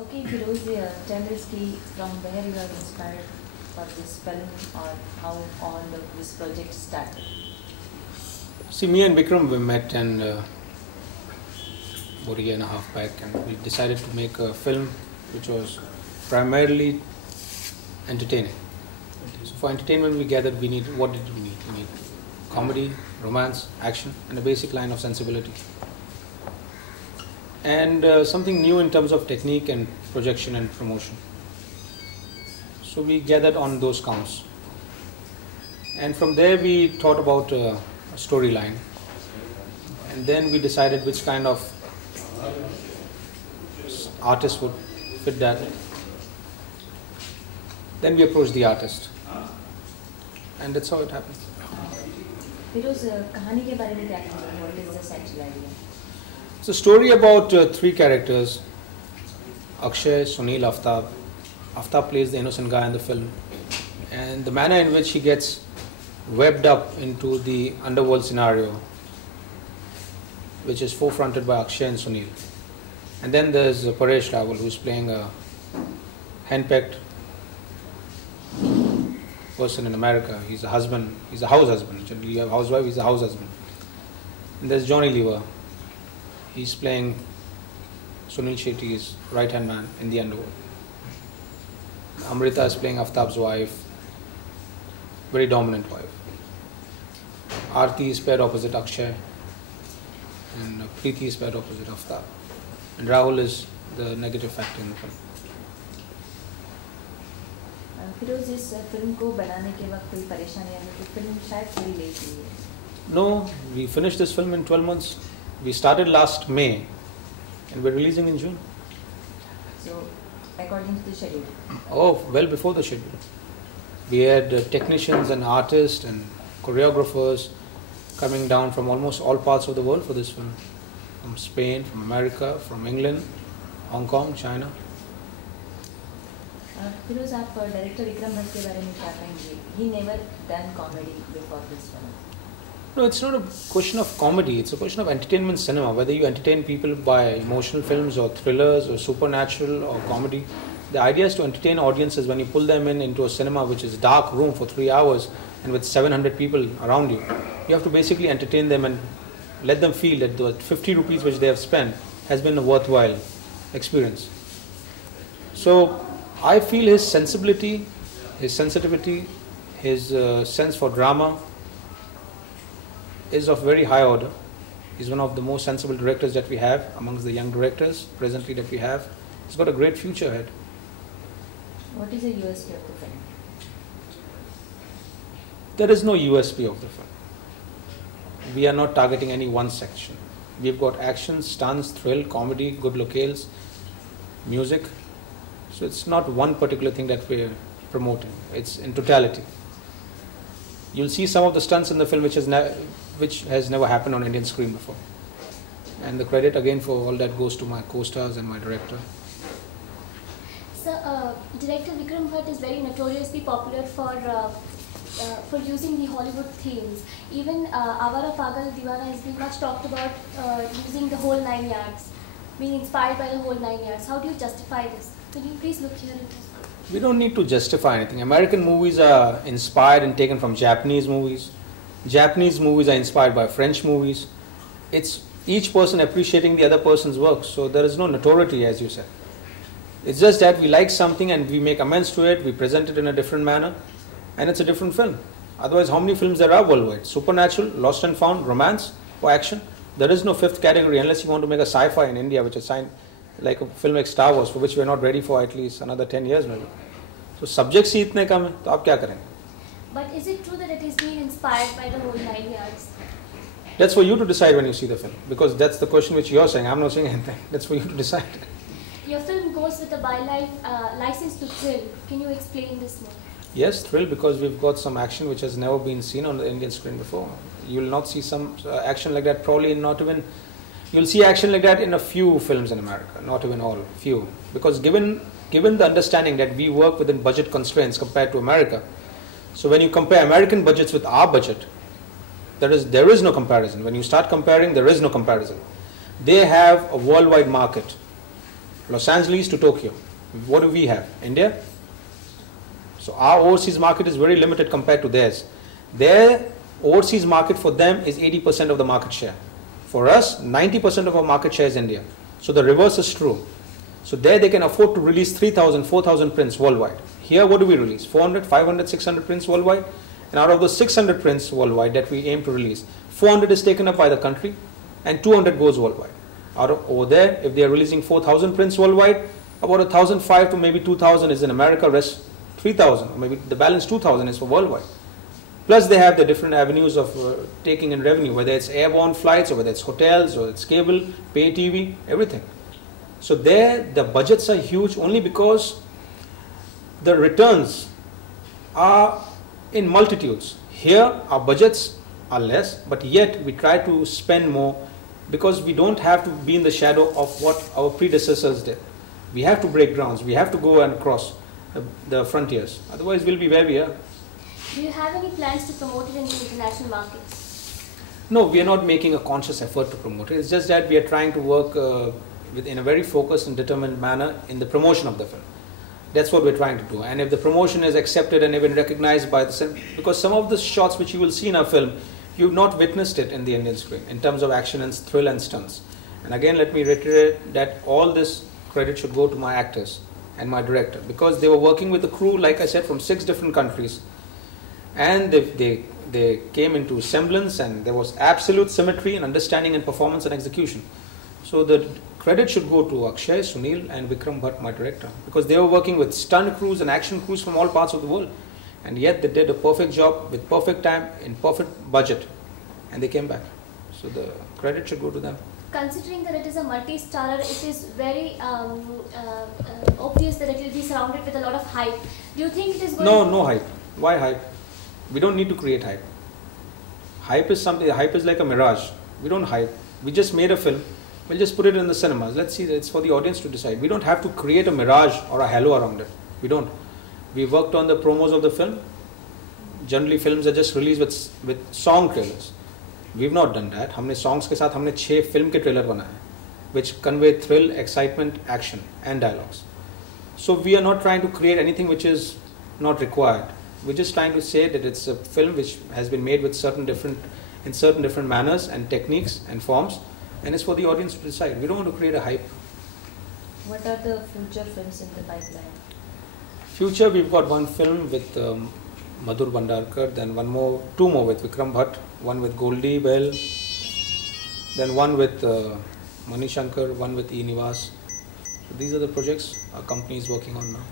Okay, Firoz, tell us from where you are inspired for this film or how all of this project started. See, me and Vikram, we met and about a year and a half back, and we decided to make a film which was primarily entertaining. So for entertainment, we gathered what did we need? We need comedy, romance, action, and a basic line of sensibility. And something new in terms of technique and projection and promotion. So we gathered on those counts. And from there we thought about a storyline. And then we decided which kind of artist would fit that. Then we approached the artist. And that's how it happened. Firoz, कहानी के बारे में क्या कहेंगे? What is the central idea? It's a story about three characters: Akshay, Sunil, Aftab. Aftab plays the innocent guy in the film, and the manner in which he gets webbed up into the underworld scenario, which is forefronted by Akshay and Sunil. And then there's Paresh Rawal, who's playing a henpecked person in America. He's a husband, he's a house husband. Generally you have a housewife, he's a house husband. And there's Johnny Lever. He's playing Sunil Shetty's right-hand man in the underworld. Amrita is playing Aftab's wife, very dominant wife. Aarti is paired opposite Akshay, and Preeti is paired opposite Aftab. And Rahul is the negative factor in the film. Firoz, इस film को बनाने के वक्त कोई परेशानी आई तो film शायद थोड़ी लेट हुई है? No, we finished this film in 12 months. We started last May and we're releasing in June. So, according to the schedule? Oh, well before the schedule. We had technicians and artists and choreographers coming down from almost all parts of the world for this film. From Spain, from America, from England, Hong Kong, China. Firoz, आप director Vikram Bhatt के बारे में क्या कहेंगे? He never done comedy before this film. No, it's not a question of comedy, it's a question of entertainment cinema. Whether you entertain people by emotional films or thrillers or supernatural or comedy, the idea is to entertain audiences when you pull them into a cinema which is dark room for 3 hours and with 700 people around you. You have to basically entertain them and let them feel that the 50 rupees which they have spent has been a worthwhile experience. So I feel his sensibility, his sensitivity, his sense for drama is of very high order. He's one of the most sensible directors that we have amongst the young directors presently that we have. He's got a great future ahead. What is the USP of the film? There is no USP of the film. We are not targeting any one section. We've got action, stunts, thrill, comedy, good locales, music. So it's not one particular thing that we're promoting. It's in totality. You'll see some of the stunts in the film which has never happened on Indian screen before. And the credit again for all that goes to my co-stars and my director. Sir, director Vikram Bhatt is very notoriously popular for using the Hollywood themes. Even Awara Paagal Deewana has been much talked about using the whole 9 yards, being inspired by the whole 9 yards. How do you justify this? Can you please look here? We don't need to justify anything. American movies are inspired and taken from Japanese movies. Japanese movies are inspired by French movies. It's each person appreciating the other person's work. So there is no notoriety, as you said. It's just that we like something and we make amends to it, we present it in a different manner, and it's a different film. Otherwise, how many films there are worldwide? Supernatural, Lost and Found, romance, or action? There is no fifth category unless you want to make a sci-fi in India, which is signed like a film like Star Wars, for which we are not ready for at least another 10 years maybe. So subjects ही इतने कम हैं, तो आप क्या करेंगे? But is it true that it is being inspired by the whole 9 yards? That's for you to decide when you see the film, because that's the question which you're saying. I'm not saying anything. That's for you to decide. Your film goes with a license to thrill. Can you explain this more? Yes, thrill, because we've got some action which has never been seen on the Indian screen before. You will not see some action like that, probably not even. You'll see action like that in a few films in America, not even all, few. Because given the understanding that we work within budget constraints compared to America, so when you compare American budgets with our budget, there is no comparison. When you start comparing, there is no comparison. They have a worldwide market, Los Angeles to Tokyo. What do we have? India? So our overseas market is very limited compared to theirs. Their overseas market for them is 80% of the market share. For us, 90% of our market share is India. So the reverse is true. So there they can afford to release 3,000, 4,000 prints worldwide. Here what do we release? 400, 500, 600 prints worldwide. And out of the 600 prints worldwide that we aim to release, 400 is taken up by the country and 200 goes worldwide. Over there, if they are releasing 4,000 prints worldwide, about 1,500 to maybe 2,000 is in America, rest 3,000, or maybe the balance 2,000 is for worldwide. Plus they have the different avenues of taking in revenue, whether it's airborne flights or whether it's hotels or it's cable, pay TV, everything. So there the budgets are huge only because the returns are in multitudes. Here our budgets are less, but yet we try to spend more because we don't have to be in the shadow of what our predecessors did. We have to break grounds, we have to go and cross the frontiers, otherwise we'll be where we are. Do you have any plans to promote it in the international markets? No, we are not making a conscious effort to promote it. It's just that we are trying to work in a very focused and determined manner in the promotion of the film. That's what we're trying to do. And if the promotion is accepted and even recognized by the... Because some of the shots which you will see in our film, you've not witnessed it in the Indian screen in terms of action and thrill and stunts. And again, let me reiterate that all this credit should go to my actors and my director, because they were working with a crew, like I said, from 6 different countries. And they came into semblance, and there was absolute symmetry and understanding and performance and execution. So the credit should go to Akshay, Sunil and Vikram Bhatt, my director, because they were working with stunt crews and action crews from all parts of the world. And yet they did a perfect job with perfect time, in perfect budget, and they came back. So the credit should go to them. Considering that it is a multi-starrer, it is very obvious that it will be surrounded with a lot of hype. Do you think it is going No hype. Why hype? We don't need to create hype. Hype is something, hype is like a mirage. We don't hype. We just made a film. We'll just put it in the cinemas. Let's see, it's for the audience to decide. We don't have to create a mirage or a halo around it. We don't. We worked on the promos of the film. Generally films are just released with song trailers. We've not done that. हमने songs के साथ हमने 6 film के trailer बनाए, which convey thrill, excitement, action and dialogues. So we are not trying to create anything which is not required. We're just trying to say that it's a film which has been made with certain different manners and techniques and forms, and it's for the audience to decide. We don't want to create a hype. What are the future films in the pipeline? Future, we've got one film with Madhur Bhandarkar, then two more with Vikram Bhatt, one with Goldie Bell, then one with Mani Shankar, one with E. Nivas. So these are the projects our company is working on now.